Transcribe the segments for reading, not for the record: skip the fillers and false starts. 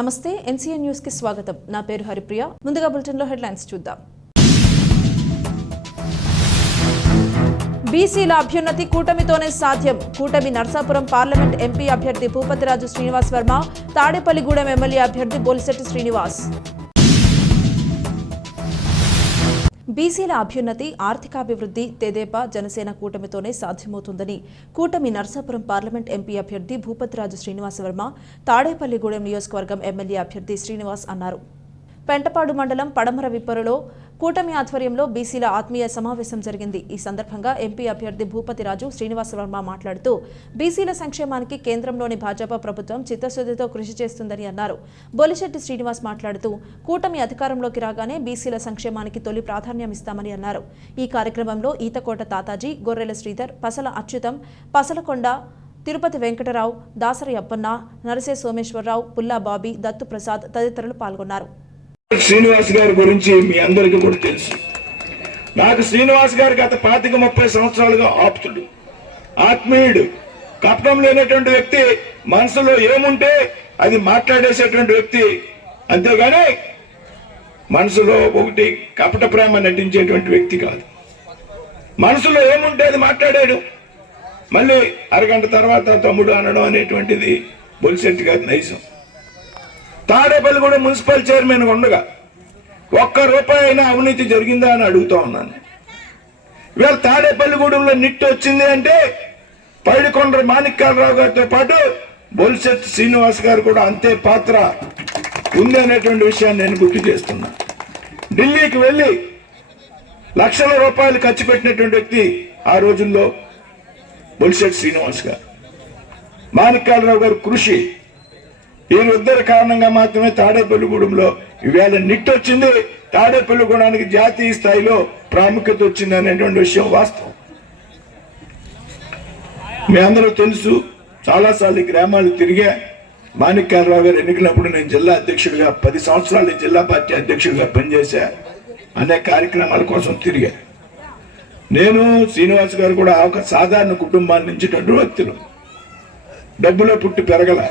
నమస్తే NCN news కి స్వాగతం. నా పేరు హరిప్రియ. ముందుగా బులెటిన్ లో హెడ్లైన్స్ చూద్దాం. బీసీల అభ్యున్నతి కూటమితోనే సాధ్యం. కూటమి నర్సాపురం పార్లమెంట్ ఎంపీ అభ్యర్థి భూపతిరాజు శ్రీనివాస్ వర్మ, తాడేపల్లిగూడెం ఎమ్మెల్యే అభ్యర్థి బొలిశెట్టి శ్రీనివాస్. బీసీల అభ్యున్నతి, ఆర్థికాభివృద్ధి తెదేపా జనసేన కూటమితోనే సాధ్యమవుతుందని కూటమి నర్సాపురం పార్లమెంట్ ఎంపీ అభ్యర్థి భూపతిరాజు శ్రీనివాస్ వర్మ, తాడేపల్లిగూడెం నియోజకవర్గం ఎమ్మెల్యే అభ్యర్థి శ్రీనివాస్ అన్నారు. పెంటపాడు మండలం పడమర విప్పరులో కూటమి ఆధ్వర్యంలో బీసీల ఆత్మీయ సమావేశం జరిగింది. ఈ సందర్భంగా ఎంపీ అభ్యర్థి భూపతిరాజు శ్రీనివాస్ వర్మ మాట్లాడుతూ బీసీల సంక్షేమానికి కేంద్రంలోని భాజపా ప్రభుత్వం చిత్తశుద్ధితో కృషి చేస్తుందని అన్నారు. బొలిశెట్టి శ్రీనివాస్ మాట్లాడుతూ కూటమి అధికారంలోకి రాగానే బీసీల సంక్షేమానికి తొలి ప్రాధాన్యం ఇస్తామని అన్నారు. ఈ కార్యక్రమంలో ఈతకోట తాతాజీ, గొర్రెల శ్రీధర్, పసల అచ్యుతం, పసలకొండ, తిరుపతి వెంకటరావు, దాసరి అప్పన్న, నరసే సోమేశ్వరరావు, పుల్లా బాబీ, దత్తు ప్రసాద్ తదితరులు పాల్గొన్నారు. శ్రీనివాస్ గారి గురించి మీ అందరికీ కూడా తెలుసు. నాకు శ్రీనివాస్ గారు గత 25-30 సంవత్సరాలుగా ఆప్తుడు, ఆత్మీయుడు, కపటం లేనటువంటి వ్యక్తి, మనసులో ఏముంటే అది మాట్లాడేసేటువంటి వ్యక్తి. అంతేగాని మనసులో ఒకటి కపట ప్రేమ నటించేటువంటి వ్యక్తి కాదు. మనసులో ఏముంటే అది మాట్లాడాడు. మళ్ళీ అరగంట తర్వాత తమ్ముడు అనడం అనేటువంటిది బొలిశెట్టి గారి నైజం. తాడేపల్లిగూడెం మున్సిపల్ చైర్మన్ ఉండగా ₹1 అయినా అవినీతి జరిగిందా అని అడుగుతా ఉన్నాను. ఇవాళ తాడేపల్లిగూడెంలో నిట్టు వచ్చింది అంటే పైడికొండ మాణిక్యాలరావు గారితో పాటు బొలిశెట్టి శ్రీనివాస్ గారు కూడా అంతే పాత్ర ఉంది అనేటువంటి విషయాన్ని నేను గుర్తు చేస్తున్నా. ఢిల్లీకి వెళ్ళి లక్షల రూపాయలు ఖర్చు పెట్టినటువంటి వ్యక్తి ఆ రోజుల్లో బొలిశెట్టి శ్రీనివాస్ గారు. మాణిక్యాలరావు గారు కృషి, వీరిద్దరి కారణంగా మాత్రమే తాడేపల్లిగూడెంలో ఈవేళ నిట్టు వచ్చింది. తాడేపల్లిగూడానికి జాతీయ స్థాయిలో ప్రాముఖ్యత వచ్చింది అనేటువంటి విషయం వాస్తవం. మీ అందరూ తెలుసు, చాలాసార్లు గ్రామాలు తిరిగా. మాణిక్యాలరావు గారు ఎన్నికలప్పుడు నేను జిల్లా అధ్యక్షుడిగా 10 సంవత్సరాలు జిల్లా పార్టీ అధ్యక్షుడిగా పనిచేశా. అనేక కార్యక్రమాల కోసం తిరిగా. నేను శ్రీనివాస్ గారు కూడా ఒక సాధారణ కుటుంబాన్ని నుంచి వ్యక్తులు, డబ్బులో పుట్టి పెరగల,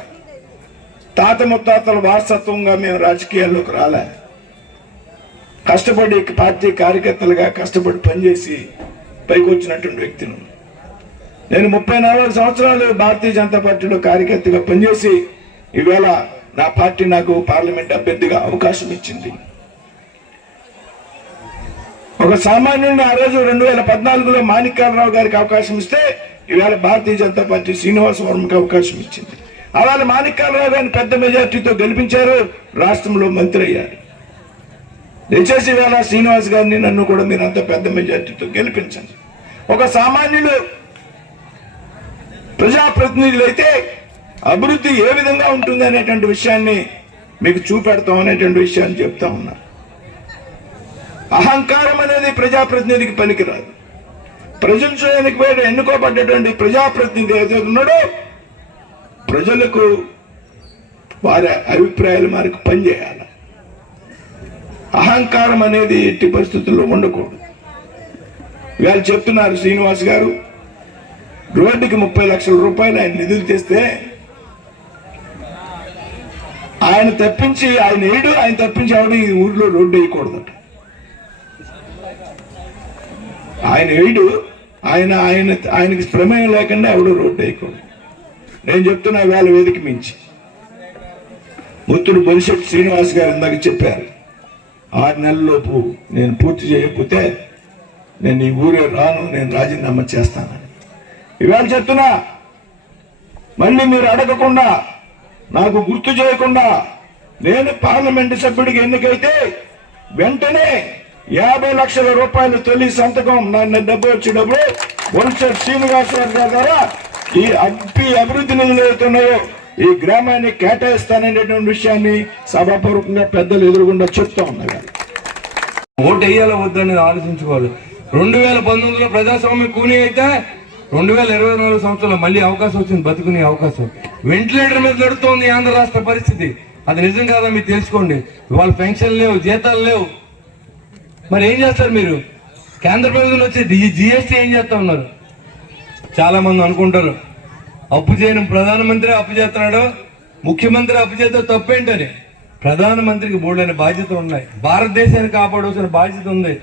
తాత ముత్తాతల వారసత్వంగా మేము రాజకీయాల్లోకి రాలే. కష్టపడి పార్టీ కార్యకర్తలుగా కష్టపడి పనిచేసి పైకి వచ్చినటువంటి వ్యక్తిని. నేను 34 సంవత్సరాలు భారతీయ జనతా పార్టీలో కార్యకర్తగా పనిచేసి ఈవేళ నా పార్టీ నాకు పార్లమెంట్ అభ్యర్థిగా అవకాశం ఇచ్చింది. ఒక సామాన్యుడిని ఆ రోజు 2014లో మాణిక్యాలరావు గారికి అవకాశం ఇస్తే ఈవేళ భారతీయ జనతా పార్టీ శ్రీనివాస్ వర్మకి అవకాశం ఇచ్చింది. అలాగే మాణిక్యాలరావు గారిని పెద్ద మెజార్టీతో గెలిపించారు, రాష్ట్రంలో మంత్రి అయ్యారు. దయచేసి ఈవేళ శ్రీనివాస్ గారిని నన్ను కూడా మీరు అంత పెద్ద మెజార్టీతో గెలిపించండి. ఒక సామాన్యులు ప్రజాప్రతినిధులు అయితే అభివృద్ధి ఏ విధంగా ఉంటుంది అనేటువంటి విషయాన్ని మీకు చూపెడతాం అనేటువంటి విషయాన్ని చెప్తా ఉన్నా. అహంకారం అనేది ప్రజాప్రతినిధికి పనికిరాదు. ప్రజలు ఎన్నుకోబడ్డటువంటి ప్రజాప్రతినిధి ఏదైతే ఉన్నాడో ప్రజలకు వారి అభిప్రాయాల మేరకు పనిచేయాలి. అహంకారం అనేది ఎట్టి పరిస్థితుల్లో ఉండకూడదు. వాళ్ళు చెప్తున్నారు శ్రీనివాస్ గారు రోడ్డుకి 30 లక్షల రూపాయలు ఆయన నిధులు తెస్తే ఆయన తప్పించి ఆవిడ ఈ ఊరిలో రోడ్డు వేయకూడదట. ఆయనకి ప్రమేయం లేకుండా ఎవడు రోడ్డు వేయకూడదు. నేను చెప్తున్నా వేళ వేదిక మించి ముత్తుడు బొలిశెట్టి శ్రీనివాస్ గారు ఇందాక చెప్పారు, 6 నెలల్లోపు నేను పూర్తి చేయకపోతే నేను ఈ ఊరే రాను, నేను రాజీనామా చేస్తానని. ఇవాళ చెప్తున్నా, మళ్ళీ మీరు అడగకుండా నాకు గుర్తు చేయకుండా నేను పార్లమెంటు సభ్యుడికి ఎన్నికైతే వెంటనే 50 లక్షల రూపాయలు తొలి సంతకం డబ్బు వచ్చేటప్పుడు బొలిశెట్టి శ్రీనివాస్ గారి ద్వారా ఈ అభివృద్ధి నిధులు అవుతున్నాయో ఈ గ్రామాన్ని కేటాయిస్తాననేటువంటి విషయాన్ని సభాపూర్వకంగా పెద్దలు ఎదురుగుండా చెప్తా ఉన్నారు. ఓటు వేయాలో వద్దని ఆలోచించుకోవాలి. 2019లో ప్రజాస్వామ్య కూని అయితే 2024 సంవత్సరంలో మళ్ళీ అవకాశం వచ్చింది, బతుకునే అవకాశం. వెంటిలేటర్ మీద నడుస్తోంది ఆంధ్ర రాష్ట్ర పరిస్థితి. అది నిజం కాదా మీరు తెలుసుకోండి. వాళ్ళ పెన్షన్ లేవు, జీతాలు లేవు. మరి ఏం చేస్తారు మీరు? కేంద్ర ప్రభుత్వం వచ్చే జిఎస్టీ ఏం చేస్తా ఉన్నారు? చాలా మంది అనుకుంటారు అప్పు చేయని ప్రధానమంత్రి అప్పు చేస్తున్నాడు, ముఖ్యమంత్రి అప్పచేత తప్పేంటని ప్రధానమంత్రికి బోల్డైన బాధ్యతలు ఉన్నాయి. భారతదేశాన్ని కాపాడవలసిన బాధ్యత ఉంది.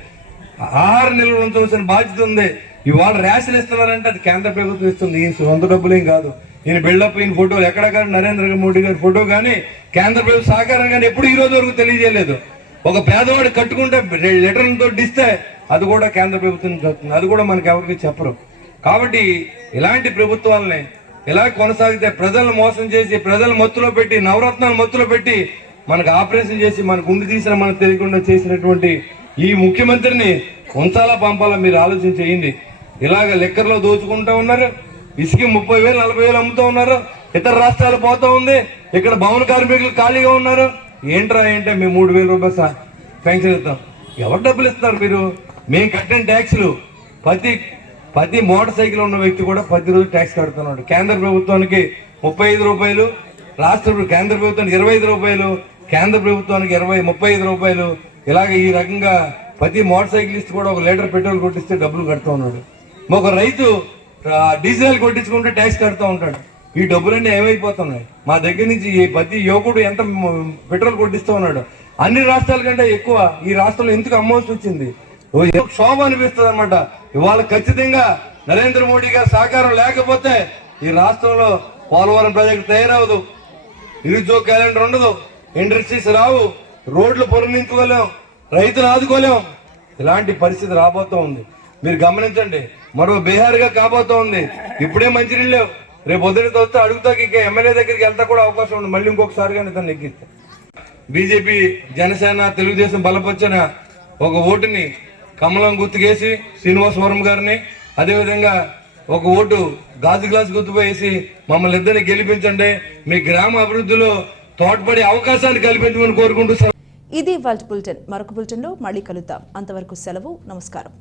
ఆహార నిల్వలు ఉంచవలసిన బాధ్యత ఉంది. ఇవాళ రేషన్ ఇస్తున్నారంటే అది కేంద్ర ప్రభుత్వం ఇస్తుంది. ఈయన సొంత డబ్బులేం కాదు. ఈయన బిల్డప్, ఈయన ఫోటోలు ఎక్కడ కానీ నరేంద్ర మోడీ గారి ఫోటో కానీ కేంద్ర ప్రభుత్వ సహకారం కానీ ఎప్పుడు ఈ రోజు వరకు తెలియజేయలేదు. ఒక పేదవాడు కట్టుకుంటే లెటర్లతో ఇస్తే అది కూడా కేంద్ర ప్రభుత్వం కట్టుతుంది. అది కూడా మనకి ఎవరికి చెప్పరు. కాబట్టి ఇలాంటి ప్రభుత్వాలని ఇలా కొనసాగితే ప్రజలను మోసం చేసి ప్రజలు మత్తులో పెట్టి నవరత్నాలు మత్తులో పెట్టి మనకు ఆపరేషన్ చేసి మన గుండె తీసిన మనకు తెలియకుండా చేసినటువంటి ఈ ముఖ్యమంత్రిని ఉంచాలా పంపాలా మీరు ఆలోచన చేయండి. ఇలాగ లెక్కర్లో దోచుకుంటా ఉన్నారు. ఇసుక 30,000 40,000 అమ్ముతూ ఉన్నారు. ఇతర రాష్ట్రాలు పోతా ఉంది. ఇక్కడ భవన కార్మికులు ఖాళీగా ఉన్నారు. ఏంట్రా అంటే మేము 3,000 రూపాయలు పెన్షన్ ఇస్తాం. ఎవరు డబ్బులు ఇస్తున్నారు మీరు? మేము కట్టిన ట్యాక్సులు ప్రతి మోటార్ సైకిల్ ఉన్న వ్యక్తి కూడా ప్రతిరోజు ట్యాక్స్ కడుతున్నాడు. కేంద్ర ప్రభుత్వానికి 35 రూపాయలు, కేంద్ర ప్రభుత్వానికి 25 రూపాయలు, కేంద్ర ప్రభుత్వానికి 35 రూపాయలు. ఇలాగ ఈ రకంగా ప్రతి మోటార్ సైకిలిస్ట్ కూడా 1 లీటర్ పెట్రోల్ కొట్టిస్తే డబ్బులు కడుతూ ఉన్నాడు. ఒక రైతు డీజిల్ కొట్టించుకుంటే ట్యాక్స్ కడుతూ ఉంటాడు. ఈ డబ్బులన్నీ ఏమైపోతున్నాయి? మా దగ్గర నుంచి ప్రతి యువకుడు ఎంత పెట్రోల్ కొట్టిస్తూ ఉన్నాడు. అన్ని రాష్ట్రాల కంటే ఎక్కువ ఈ రాష్ట్రంలో ఎందుకు అమ్మవలసి వచ్చింది? క్షోభ అనిపిస్తుంది అనమాట. ఇవాళ ఖచ్చితంగా నరేంద్ర మోడీ గారి సహకారం లేకపోతే ఈ రాష్ట్రంలో పోలవరం ప్రాజెక్టు తయారవదు, నిరుద్యోగ క్యాలెండర్ ఉండదు, ఇండస్ట్రీస్ రావు, రోడ్లు పొరలించుకోలేం, రైతులు ఆదుకోలేం. ఇలాంటి పరిస్థితి రాబోతూ ఉంది. మీరు గమనించండి. మరో బీహార్గా కాబోతూ ఉంది. ఇప్పుడే మంచినీళ్ళు లేవు. రేపు పొద్దున్నతో వస్తే అడుగుతాకి ఇంకా ఎమ్మెల్యే దగ్గరికి వెళ్తా కూడా అవకాశం ఉంది. మళ్ళీ ఇంకొకసారిగా తను ఎక్కిస్తా. బీజేపీ, జనసేన, తెలుగుదేశం బలపరిచిన ఒక ఓటుని కమలం గుర్తుకేసి శ్రీనివాసవరం గారిని, అదేవిధంగా ఒక ఓటు గాజు గ్లాస్ గుర్తుపోయేసి మమ్మల్ని ఇద్దరిని గెలిపించండి. మీ గ్రామ అభివృద్ధిలో తోడ్పడే అవకాశాన్ని కల్పించమని కోరుకుంటూ ఇది ఇవాల్టి బులెటిన్. మరొక బులెటిన్లో మళ్ళీ కలుద్దాం. అంతవరకు సెలవు. నమస్కారం.